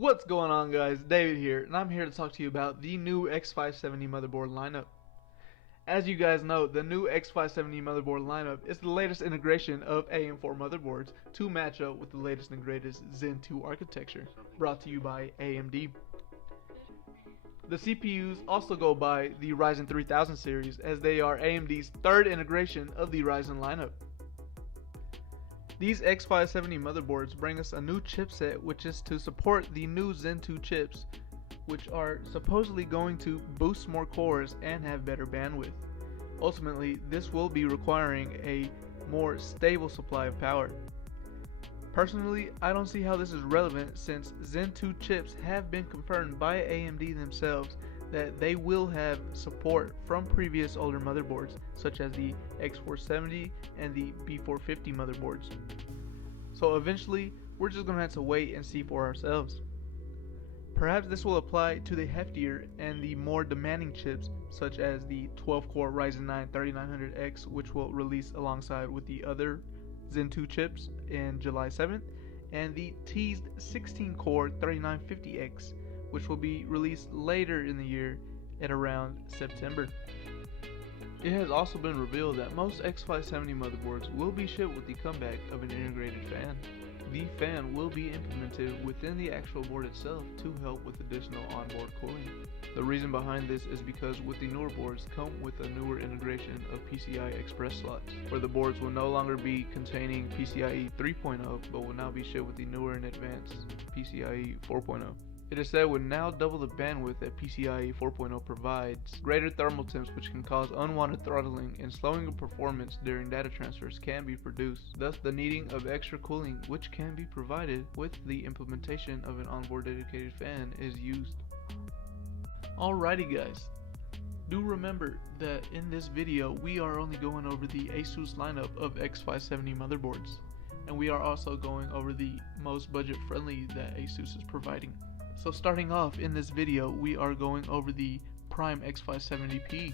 What's going on, guys? David here, and I'm here to talk to you about the new X570 motherboard lineup. As you guys know, the new X570 motherboard lineup is the latest integration of AM4 motherboards to match up with the latest and greatest Zen 2 architecture, brought to you by AMD. The CPUs also go by the Ryzen 3000 series, as they are AMD's third integration of the Ryzen lineup. These X570 motherboards bring us a new chipset, which is to support the new Zen 2 chips, which are supposedly going to boost more cores and have better bandwidth. Ultimately, this will be requiring a more stable supply of power. Personally, I don't see how this is relevant, since Zen 2 chips have been confirmed by AMD themselves that they will have support from previous older motherboards, such as the X470 and the B450 motherboards. So eventually, we're just going to have to wait and see for ourselves. Perhaps this will apply to the heftier and the more demanding chips, such as the 12-core Ryzen 9 3900X, which will release alongside with the other Zen 2 chips in July 7th, and the teased 16-core 3950X, which will be released later in the year at around September. It has also been revealed that most X570 motherboards will be shipped with the comeback of an integrated fan. The fan will be implemented within the actual board itself to help with additional onboard cooling. The reason behind this is because with the newer boards come with a newer integration of PCI Express slots, where the boards will no longer be containing PCIe 3.0 but will now be shipped with the newer and advanced PCIe 4.0. It is said would now double the bandwidth that PCIe 4.0 provides. Greater thermal temps, which can cause unwanted throttling and slowing of performance during data transfers, can be produced, thus the needing of extra cooling, which can be provided with the implementation of an onboard dedicated fan, is used. Alrighty guys, do remember that in this video we are only going over the Asus lineup of X570 motherboards, and we are also going over the most budget friendly that Asus is providing. So starting off in this video, we are going over the Prime X570P.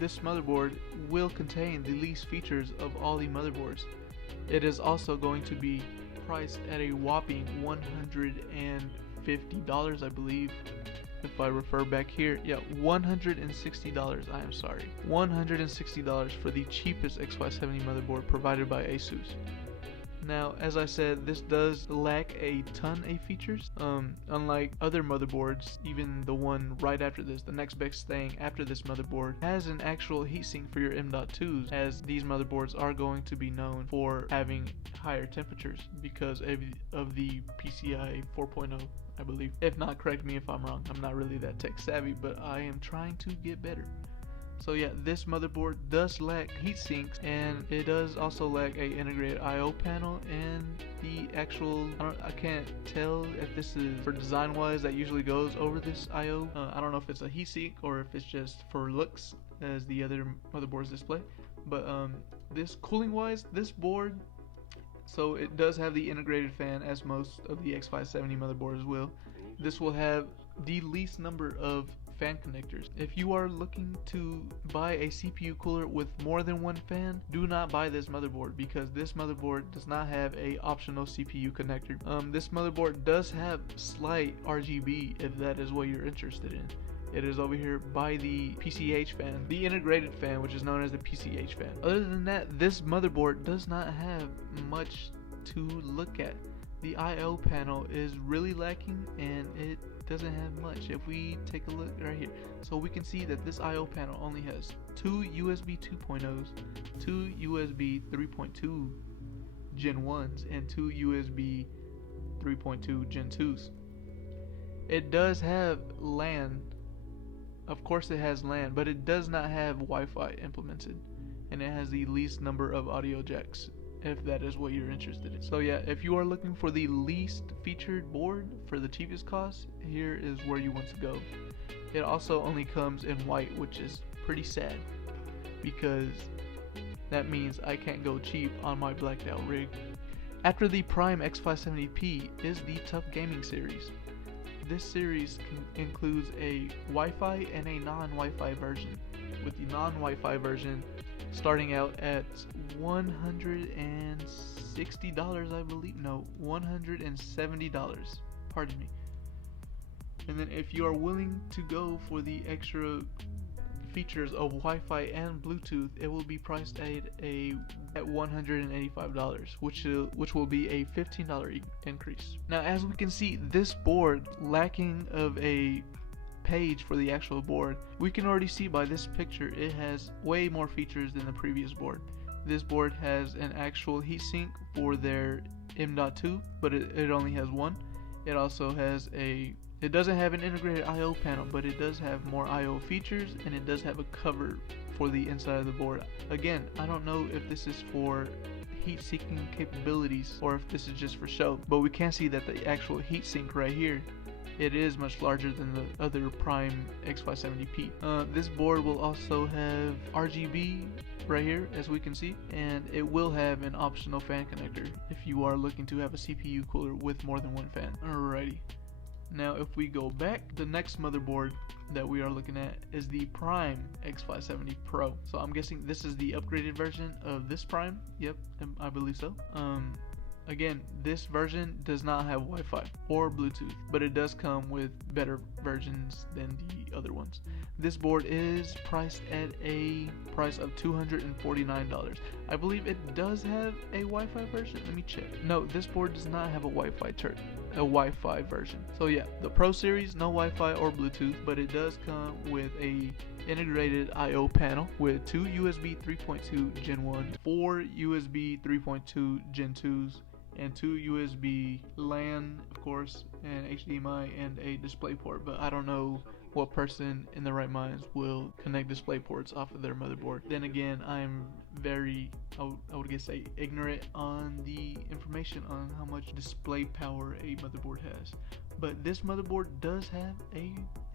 This motherboard will contain the least features of all the motherboards. It is also going to be priced at a whopping $150, I believe. If I refer back here, yeah, $160, I am sorry. $160 for the cheapest X570 motherboard provided by Asus. Now, as I said, this does lack a ton of features. Unlike other motherboards, even the one right after this, the next best thing after this motherboard, has an actual heatsink for your M.2s, as these motherboards are going to be known for having higher temperatures because of the PCI 4.0, I believe. If not, correct me if I'm wrong. I'm not really that tech savvy, but I am trying to get better. So yeah, this motherboard does lack heat sinks, and it does also lack a integrated I/O panel, and the actual, I can't tell if this is for design wise that usually goes over this I/O. I don't know if it's a heatsink or if it's just for looks as the other motherboards display. But this cooling wise, this board, so it does have the integrated fan as most of the X570 motherboards will. This will have the least number of fan connectors. If you are looking to buy a CPU cooler with more than one fan, do not buy this motherboard, because this motherboard does not have a optional CPU connector. This motherboard does have slight RGB if that is what you're interested in. It is over here by the PCH fan, the integrated fan, which is known as the PCH fan. Other than that, this motherboard does not have much to look at. The I/O panel is really lacking, and it doesn't have much. If we take a look right here, so we can see that this I/O panel only has two USB 2.0s, two USB 3.2 Gen 1s, and two USB 3.2 Gen 2s. It does have LAN. Of course it has LAN, but it does not have Wi-Fi implemented, and it has the least number of audio jacks, if that is what you're interested in. So yeah, if you are looking for the least featured board for the cheapest cost, here is where you want to go. It also only comes in white, which is pretty sad, because that means I can't go cheap on my blacked out rig. After the Prime X570P is the Tough Gaming series. This series includes a Wi-Fi and a non-Wi-Fi version, with the non-Wi-Fi version starting out at $160, I believe. No, $170. Pardon me. And then if you are willing to go for the extra features of Wi-Fi and Bluetooth, it will be priced at $185, which will be a $15 increase. Now, as we can see, this board, lacking of a page for the actual board, we can already see by this picture it has way more features than the previous board. This board has an actual heatsink for their M.2, but it only has one. It also has it doesn't have an integrated I/O panel, but it does have more I/O features, and it does have a cover for the inside of the board. Again, I don't know if this is for heat-seeking capabilities or if this is just for show, but we can see that the actual heatsink right here, it is much larger than the other Prime X570P. This board will also have RGB right here, as we can see, and it will have an optional fan connector if you are looking to have a CPU cooler with more than one fan. Alrighty. Now if we go back, the next motherboard that we are looking at is the Prime X570 Pro. So I'm guessing this is the upgraded version of this Prime. Yep, I believe so. Again, this version does not have Wi-Fi or Bluetooth, but it does come with better versions than the other ones. This board is priced at a price of $249. I believe it does have a Wi-Fi version. Let me check. No, this board does not have a Wi-Fi version. So yeah, the Pro series, no Wi-Fi or Bluetooth, but it does come with a integrated I/O panel with 2 USB 3.2 Gen 1, 4 USB 3.2 Gen 2s, and 2 USB LAN, of course, and HDMI, and a display port. But I don't know what person in their right minds will connect display ports off of their motherboard. Then again, I'm very, I would guess, say ignorant on the information on how much display power a motherboard has. But this motherboard does have a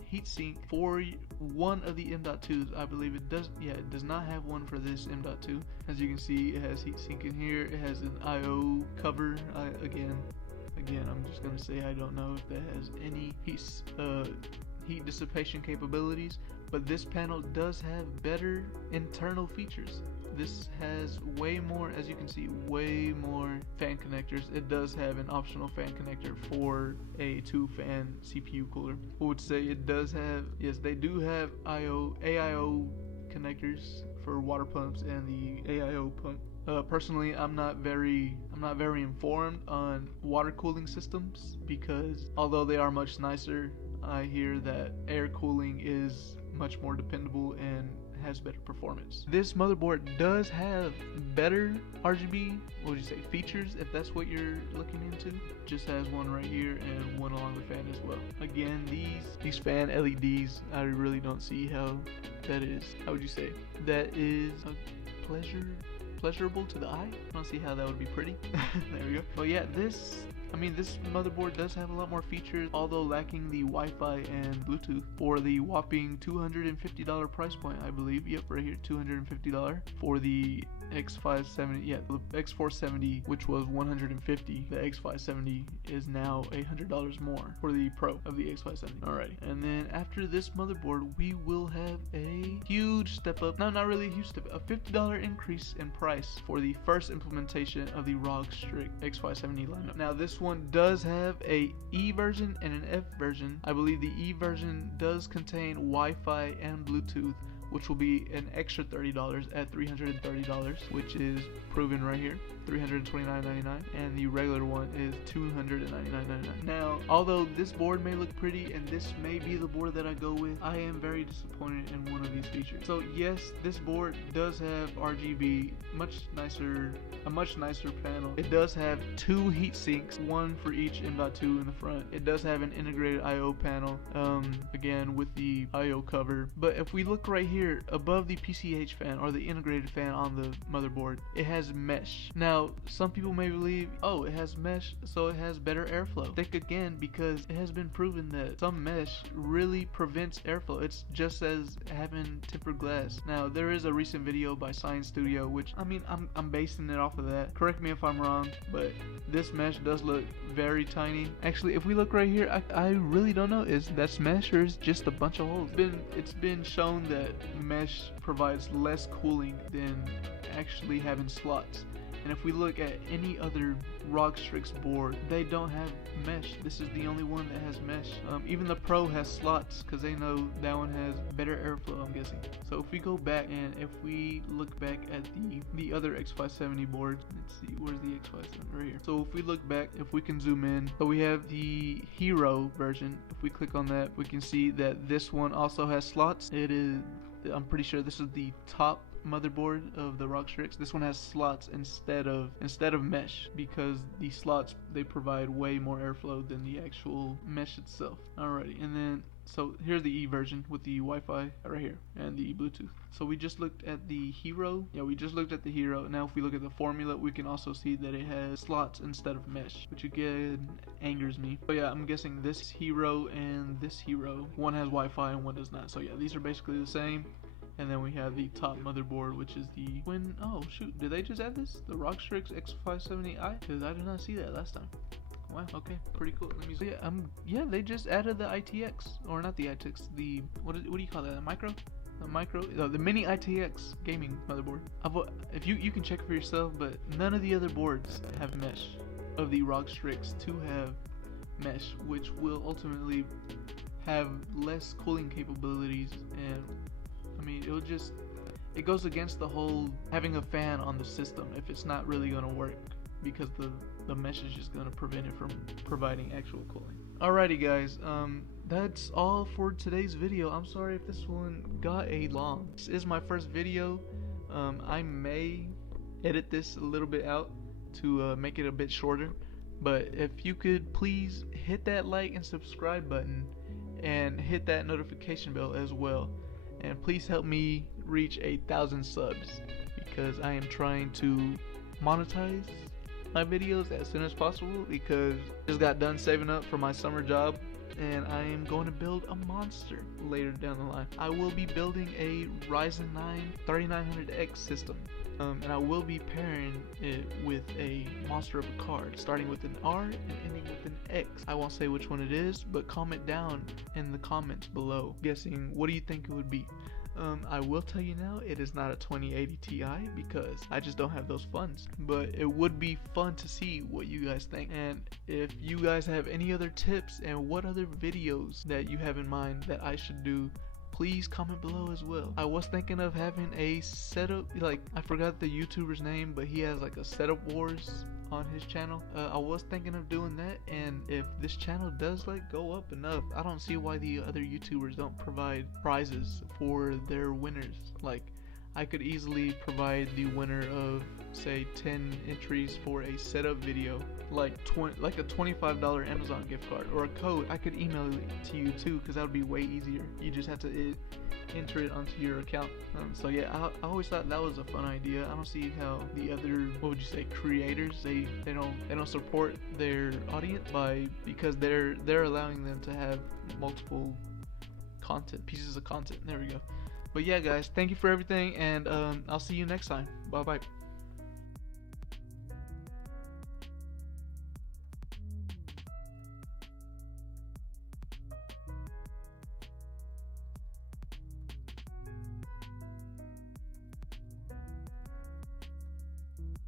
heatsink for one of the M.2s. I believe it does. Yeah, it does not have one for this M.2. As you can see, it has heatsink in here. It has an I/O cover. Again, I'm just gonna say I don't know if that has any heat dissipation capabilities, but this panel does have better internal features. This has way more, as you can see, way more fan connectors. It does have an optional fan connector for a 2-fan CPU cooler. I would say it does have, yes, they do have AIO connectors for water pumps and the AIO pump. Personally, I'm not very informed on water cooling systems, because although they are much nicer, I hear that air cooling is much more dependable and has better performance. This motherboard does have better RGB, what would you say, features, if that's what you're looking into. Just has one right here and one along the fan as well. Again, these fan LEDs, I really don't see how that is, how would you say, that is a pleasurable to the eye. I don't see how that would be pretty. There we go. But yeah, this motherboard does have a lot more features, although lacking the Wi-Fi and Bluetooth, for the whopping $250 price point, I believe. Yep, right here, $250 for the X570. Yeah, the X470, which was $150. The X570 is now $100 more for the Pro of the X570. Alrighty, and then after this motherboard, we will have a huge step up. No, not really a huge step up. A $50 increase in price for the first implementation of the ROG Strix X570 lineup. Now, this one does have a E version and an F version. I believe the E version does contain Wi-Fi and Bluetooth, which will be an extra $30 at $330, which is proven right here, $329.99, and the regular one is $299.99. Now, although this board may look pretty and this may be the board that I go with, I am very disappointed in one of these features. So yes, this board does have RGB, a much nicer panel. It does have 2 heat sinks, one for each M.2 in the front. It does have an integrated I/O panel, again with the I/O cover. But if we look right here above the PCH fan, or the integrated fan on the motherboard, it has mesh. Now, some people may believe, oh, it has mesh, so it has better airflow. Think again, because it has been proven that some mesh really prevents airflow. It's just as having tempered glass. Now, there is a recent video by Science Studio, which, I'm basing it off of that. Correct me if I'm wrong, but this mesh does look very tiny. Actually, if we look right here, I really don't know, is that mesh or is just a bunch of holes? It's been shown that mesh provides less cooling than actually having slots. And if we look at any other ROG Strix board, they don't have mesh. This is the only one that has mesh. Even the Pro has slots because they know that one has better airflow, I'm guessing. So if we go back and if we look back at the other X570 board, let's see, where's the X570? Right here. So if we look back, if we can zoom in, so we have the Hero version. If we click on that, we can see that this one also has slots. It is, I'm pretty sure this is the top motherboard of the ROG Strix. This one has slots instead of mesh, because the slots, they provide way more airflow than the actual mesh itself. Alrighty, and then so here's the E version with the Wi-Fi right here and the Bluetooth. So we just looked at the Hero. Yeah, we just looked at the Hero. Now if we look at the formula, we can also see that it has slots instead of mesh, which again angers me. But yeah, I'm guessing this Hero and this Hero, one has Wi-Fi and one does not. So yeah, these are basically the same. And then we have the top motherboard, which is the oh shoot, did they just add this? The ROG Strix X570i? Because I did not see that last time. Wow, okay, pretty cool. Let me see. Yeah, they just added the ITX, or not the ITX, the what do you call that? The mini ITX gaming motherboard. If you can check for yourself, but none of the other boards have mesh. Of the ROG Strix, 2 have mesh, which will ultimately have less cooling capabilities, and I mean, it goes against the whole having a fan on the system if it's not really going to work, because the mesh is just going to prevent it from providing actual cooling. Alrighty guys, that's all for today's video. I'm sorry if this one got long. This is my first video. I may edit this a little bit out to make it a bit shorter, but if you could please hit that like and subscribe button and hit that notification bell as well. And please help me reach 1,000 subs, because I am trying to monetize my videos as soon as possible, because I just got done saving up for my summer job and I am going to build a monster later down the line. I will be building a Ryzen 9 3900X system, and I will be pairing it with a monster of a card, starting with an R and ending with an X. I won't say which one it is, but comment down in the comments below, guessing what do you think it would be. I will tell you now, it is not a 2080 Ti, because I just don't have those funds, but it would be fun to see what you guys think. And if you guys have any other tips and what other videos that you have in mind that I should do, please comment below as well. I was thinking of having a setup, like, I forgot the YouTuber's name, but he has like a setup wars on his channel. I was thinking of doing that, and if this channel does like go up enough, I don't see why the other YouTubers don't provide prizes for their winners. Like, I could easily provide the winner of, say, 10 entries for a setup video, like a $25 Amazon gift card or a code. I could email it to you too, because that would be way easier. You just have to enter it onto your account. So yeah, I always thought that was a fun idea. I don't see how the other, what would you say, creators, they don't support their audience because they're allowing them to have multiple pieces of content. There we go. But yeah guys, thank you for everything, and I'll see you next time. Bye bye.